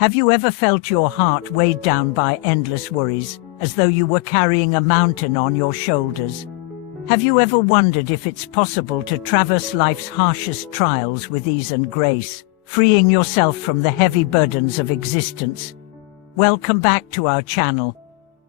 Have you ever felt your heart weighed down by endless worries, as though you were carrying a mountain on your shoulders? Have you ever wondered if it's possible to traverse life's harshest trials with ease and grace, freeing yourself from the heavy burdens of existence? Welcome back to our channel.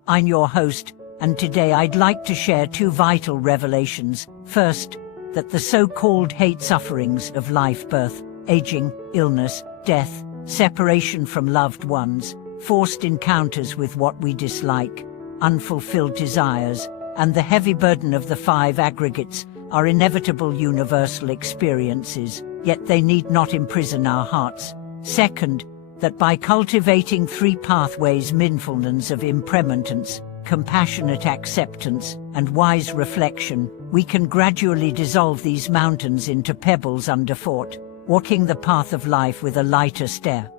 I'm your host, and today I'd like to share two vital revelations. First, that the so-called hate sufferings of life, birth, aging, illness, death, separation from loved ones, forced encounters with what we dislike, unfulfilled desires, and the heavy burden of the five aggregates are inevitable universal experiences, yet they need not imprison our hearts. Second, that by cultivating three pathways, mindfulness of impermanence, compassionate acceptance, and wise reflection, we can gradually dissolve these mountains into pebbles underfoot, walking the path of life with a lighter step.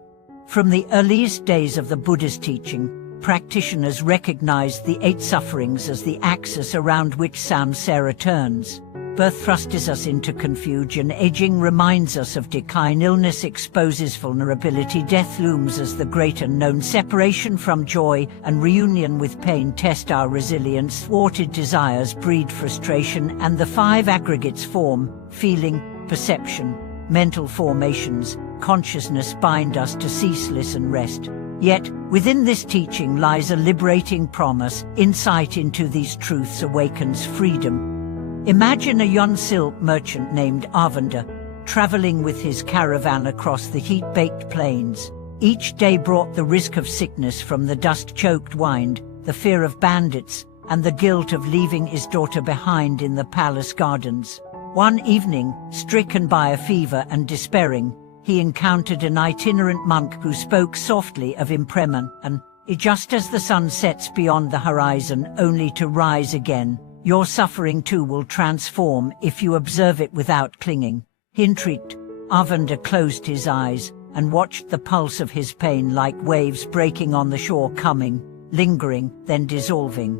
From the earliest days of the Buddha's teaching, practitioners recognized the eight sufferings as the axis around which samsara turns. Birth thrusts us into confusion, aging reminds us of decline, illness exposes vulnerability, death looms as the great unknown, separation from joy and reunion with pain test our resilience, thwarted desires breed frustration, and the five aggregates form, feeling, perception, mental formations, consciousness bind us to ceaseless unrest. Yet, within this teaching lies a liberating promise. Insight into these truths awakens freedom. Imagine a young silk merchant named Arvinder, traveling with his caravan across the heat-baked plains. Each day brought the risk of sickness from the dust-choked wind, the fear of bandits, and the guilt of leaving his daughter behind in the palace gardens. One evening, stricken by a fever and despairing, he encountered an itinerant monk who spoke softly of impermanence, and just as the sun sets beyond the horizon only to rise again, your suffering too will transform if you observe it without clinging. Intrigued, Arvinder closed his eyes and watched the pulse of his pain like waves breaking on the shore, coming, lingering, then dissolving.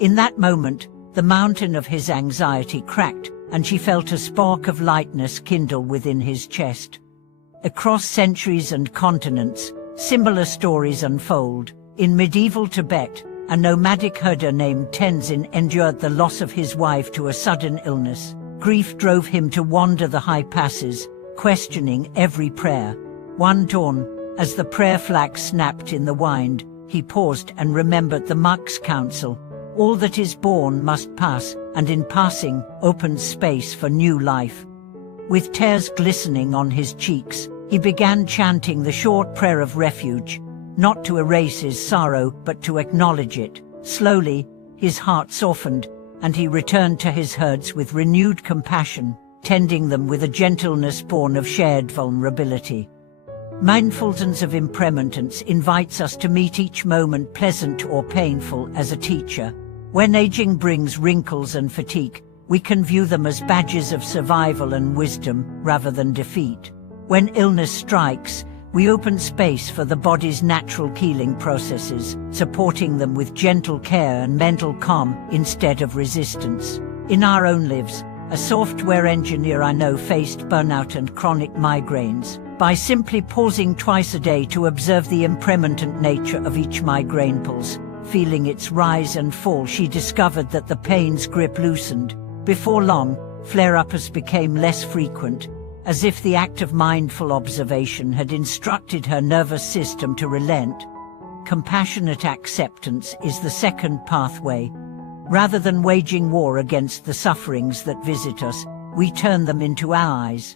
In that moment, the mountain of his anxiety cracked, and she felt a spark of lightness kindle within his chest. Across centuries and continents, similar stories unfold. In medieval Tibet, a nomadic herder named Tenzin endured the loss of his wife to a sudden illness. Grief drove him to wander the high passes, questioning every prayer. One dawn, as the prayer flag snapped in the wind, he paused and remembered the monk's counsel. All that is born must pass, and in passing, opens space for new life. With tears glistening on his cheeks, he began chanting the short prayer of refuge, not to erase his sorrow, but to acknowledge it. Slowly, his heart softened, and he returned to his herds with renewed compassion, tending them with a gentleness born of shared vulnerability. Mindfulness of impermanence invites us to meet each moment, pleasant or painful, as a teacher. When aging brings wrinkles and fatigue, we can view them as badges of survival and wisdom, rather than defeat. When illness strikes, we open space for the body's natural healing processes, supporting them with gentle care and mental calm instead of resistance. In our own lives, a software engineer I know faced burnout and chronic migraines. By simply pausing twice a day to observe the impermanent nature of each migraine pulse, feeling its rise and fall, she discovered that the pain's grip loosened. Before long, flare-ups became less frequent, as if the act of mindful observation had instructed her nervous system to relent. Compassionate acceptance is the second pathway. Rather than waging war against the sufferings that visit us, we turn them into allies.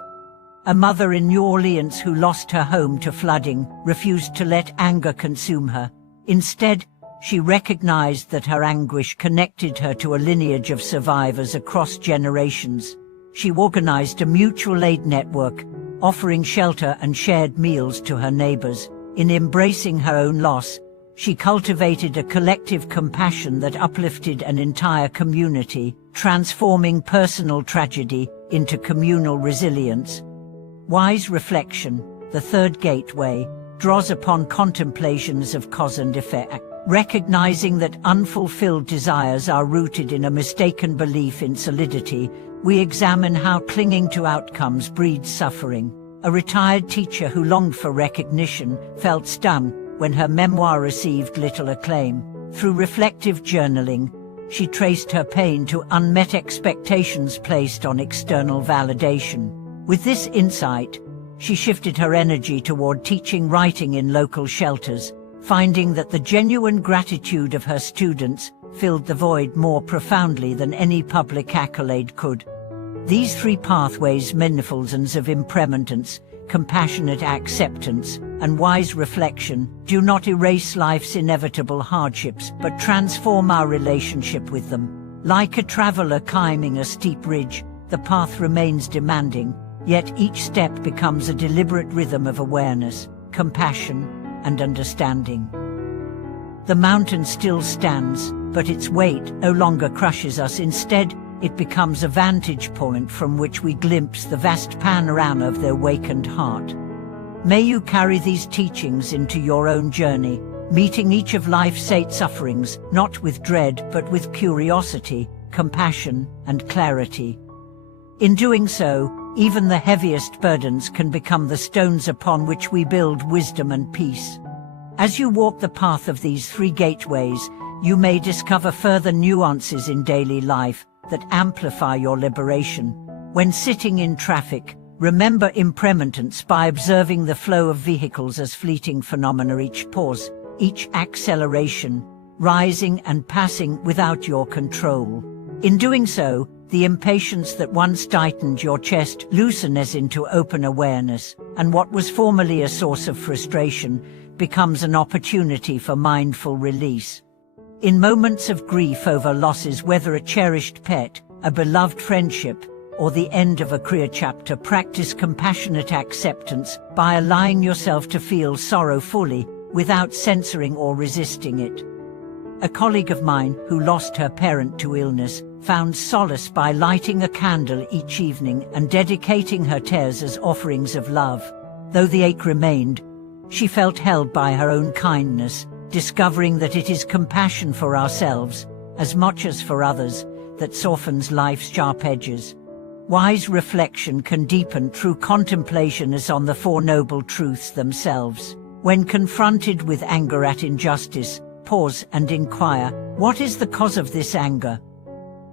A mother in New Orleans who lost her home to flooding refused to let anger consume her. Instead, she recognized that her anguish connected her to a lineage of survivors across generations. She organized a mutual aid network, offering shelter and shared meals to her neighbors. In embracing her own loss, she cultivated a collective compassion that uplifted an entire community, transforming personal tragedy into communal resilience. Wise reflection, the third gateway, draws upon contemplations of cause and effect. Recognizing that unfulfilled desires are rooted in a mistaken belief in solidity, we examine how clinging to outcomes breeds suffering. A retired teacher who longed for recognition felt stunned when her memoir received little acclaim. Through reflective journaling, she traced her pain to unmet expectations placed on external validation. With this insight, she shifted her energy toward teaching writing in local shelters, finding that the genuine gratitude of her students filled the void more profoundly than any public accolade could. These three pathways, manifolds of impermanence, compassionate acceptance, and wise reflection, do not erase life's inevitable hardships but transform our relationship with them. Like a traveler climbing a steep ridge, the path remains demanding, yet each step becomes a deliberate rhythm of awareness, compassion, and understanding. The mountain still stands, but its weight no longer crushes us. Instead, it becomes a vantage point from which we glimpse the vast panorama of the awakened heart. May you carry these teachings into your own journey, meeting each of life's 8 sufferings, not with dread but with curiosity, compassion, and clarity. In doing so, even the heaviest burdens can become the stones upon which we build wisdom and peace. As you walk the path of these 3 gateways, you may discover further nuances in daily life that amplify your liberation. When sitting in traffic, remember impermanence by observing the flow of vehicles as fleeting phenomena. Each pause, each acceleration, rising and passing without your control. In doing so, the impatience that once tightened your chest loosens into open awareness, and what was formerly a source of frustration becomes an opportunity for mindful release. In moments of grief over losses, whether a cherished pet, a beloved friendship, or the end of a career chapter, practice compassionate acceptance by allowing yourself to feel sorrow fully, without censoring or resisting it. A colleague of mine who lost her parent to illness found solace by lighting a candle each evening and dedicating her tears as offerings of love. Though the ache remained, she felt held by her own kindness, discovering that it is compassion for ourselves, as much as for others, that softens life's sharp edges. Wise reflection can deepen through contemplation as on the 4 noble truths themselves. When confronted with anger at injustice, pause and inquire, what is the cause of this anger?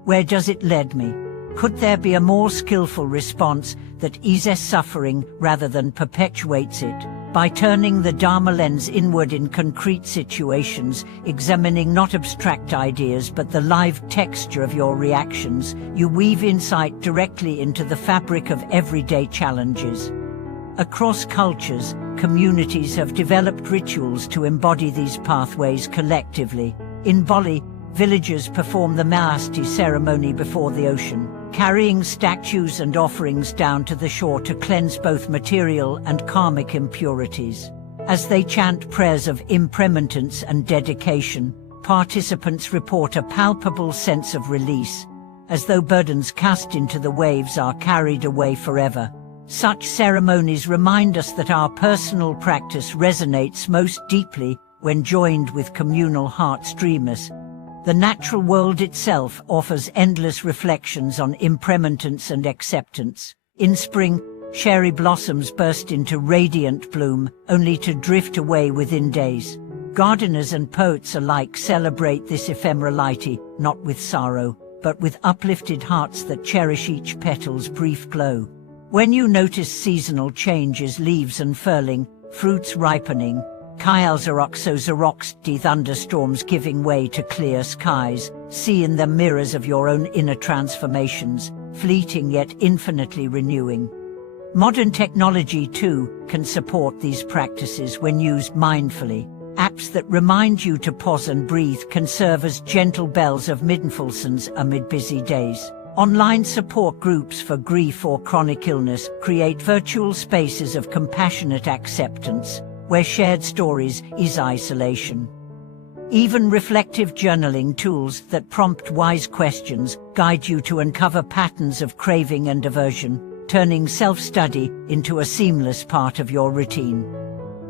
Where does it lead me? Could there be a more skillful response that eases suffering rather than perpetuates it? By turning the Dharma lens inward in concrete situations, examining not abstract ideas but the live texture of your reactions, you weave insight directly into the fabric of everyday challenges. Across cultures, communities have developed rituals to embody these pathways collectively. In Bali, villagers perform the Mayasti ceremony before the ocean, carrying statues and offerings down to the shore to cleanse both material and karmic impurities. As they chant prayers of impermanence and dedication, participants report a palpable sense of release, as though burdens cast into the waves are carried away forever. Such ceremonies remind us that our personal practice resonates most deeply when joined with communal heartstreamers. The natural world itself offers endless reflections on impermanence and acceptance. In spring, cherry blossoms burst into radiant bloom, only to drift away within days. Gardeners and poets alike celebrate this ephemerality, not with sorrow, but with uplifted hearts that cherish each petal's brief glow. When you notice seasonal changes, leaves unfurling, fruits ripening, Kyle-Xeroxo-Xeroxty thunderstorms giving way to clear skies, see in them mirrors of your own inner transformations, fleeting yet infinitely renewing. Modern technology, too, can support these practices when used mindfully. Apps that remind you to pause and breathe can serve as gentle bells of mindfulness amid busy days. Online support groups for grief or chronic illness create virtual spaces of compassionate acceptance, where shared stories is isolation. Even reflective journaling tools that prompt wise questions guide you to uncover patterns of craving and aversion, turning self-study into a seamless part of your routine.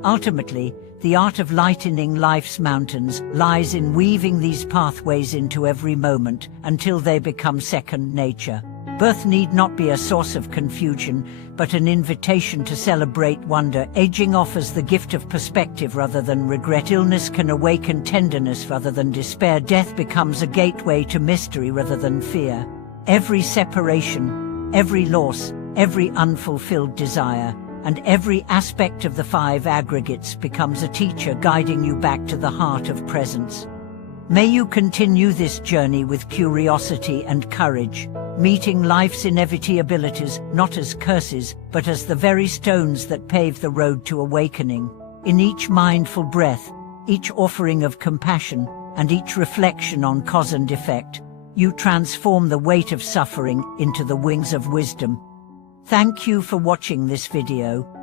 Ultimately, the art of lightening life's mountains lies in weaving these pathways into every moment until they become second nature. Birth need not be a source of confusion, but an invitation to celebrate wonder. Aging offers the gift of perspective rather than regret. Illness can awaken tenderness rather than despair. Death becomes a gateway to mystery rather than fear. Every separation, every loss, every unfulfilled desire, and every aspect of the five aggregates becomes a teacher guiding you back to the heart of presence. May you continue this journey with curiosity and courage, meeting life's inevitabilities not as curses, but as the very stones that pave the road to awakening. In each mindful breath, each offering of compassion, and each reflection on cause and effect, you transform the weight of suffering into the wings of wisdom. Thank you for watching this video.